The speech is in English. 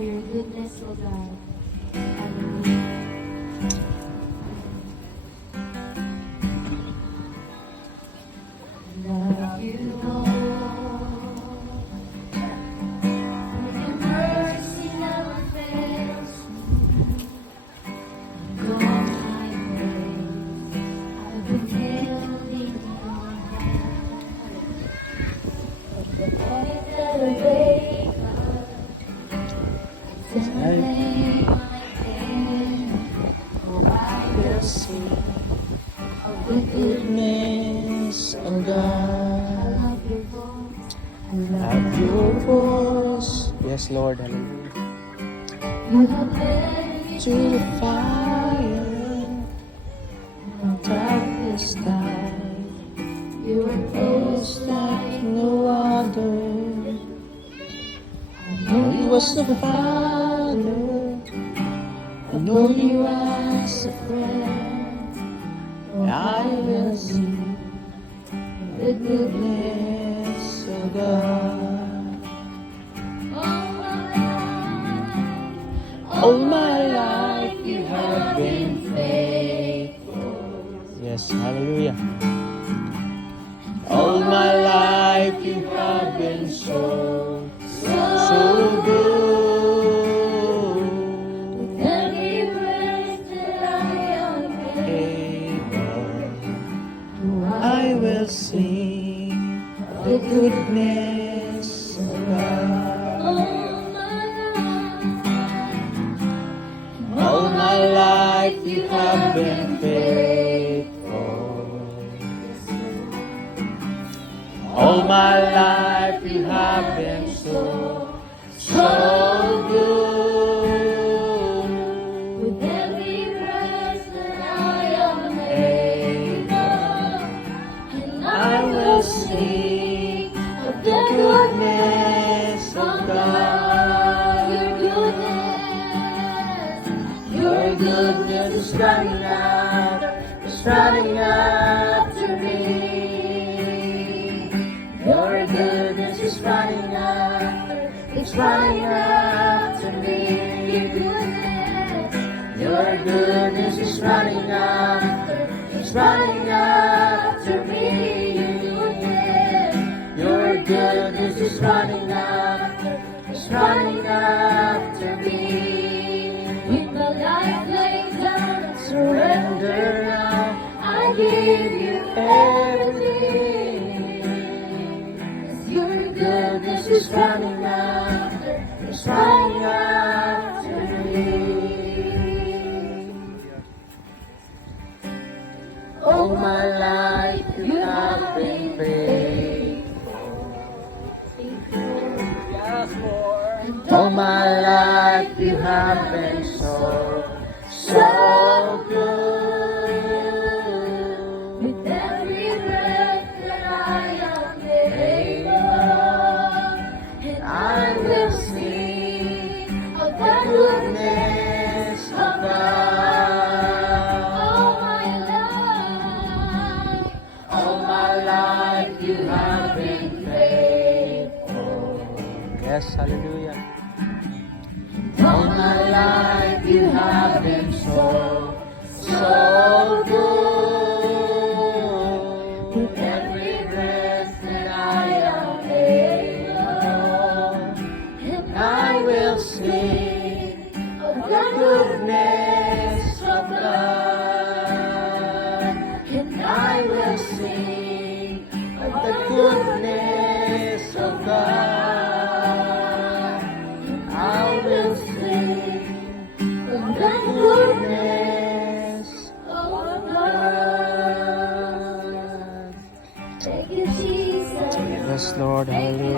for your goodness, O God. Hallelujah. Love you, Lord. Your mercy never fails me. And all my days I've been held in your hand. The point that I wake up, it's a lay my head, for I will sing of the goodness of God. I love your voice. I Love your voice. Yes, Lord. Hallelujah. You have led me To the fire from darkest night. You were close like No other. I Know know you as a father. I know you as a friend. I will sing the goodness of God. All my life you have been faithful. Yes, hallelujah. All my life you have been so good. with every breath that I am Able, able, I will sing the goodness of God. All my life you have been faithful. All my life you have been so good. with every breath that I am Able, and I will sing of the goodness of God. Your goodness is running after me. Your goodness is running after, it's running after me. Your goodness is running after, it's running after me. Your goodness is running after, it's running after me. With my life laid down and surrender now, I give you everything. 'Cause your goodness is running after, it's running after me. All my life you have been faithful. Yes, Lord. And all my life you have been so good. With every breath that I am able, and I will sing of the goodness of God. All my life you have been faithful. Yes, hallelujah. All my life you have been so good. With every breath that I am able, and I will sing of the goodness of God. And I will sing of the goodness of God. I will sing of the goodness of God. Thank you, Jesus. Yes, Lord. Hallelujah.